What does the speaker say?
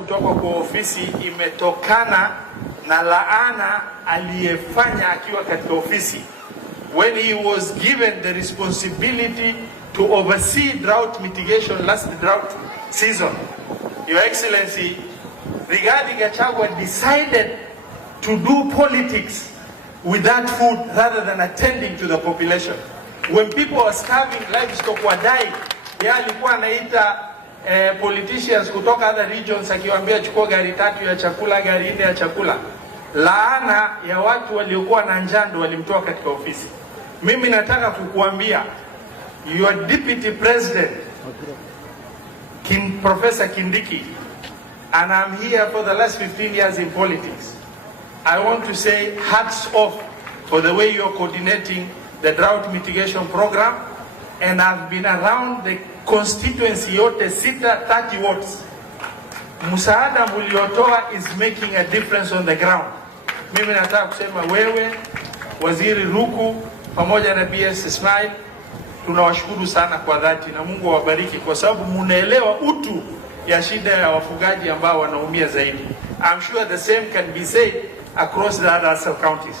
kutoka kwa ofisi imetokana na laana aliyefanya akiwa katika ofisi when he was given the responsibility to oversee drought mitigation last drought season. Your Excellency, Rigathi Gachagua decided to do politics with that food rather than attending to the population. When people are starving, livestock were dying, yeye alikuwa anaita politicians kutoka other regions akiwaambia chukua gari 3 ya chakula, gari 4 ya chakula. Laana ya watu waliokuwa na njaa ndio walimtoa katika ofisi. Mimi nataka kukuambia your deputy president Professor Kindiki, and I'm here for the last 15 years in politics. I want to say hats off for the way you're coordinating the drought mitigation program, and I've been around the constituency yote 30 wards. Msaada muliotoa is making a difference on the ground. Mimi nataka kusema wewe, Waziri Ruku pamoja na BS Ismail, tunawashukuru sana kwa dhati na Mungu awabariki kwa sababu munaelewa utu ya shida ya wafugaji ambao wanaumia zaidi. I'm sure the same can be said across the other sub-counties.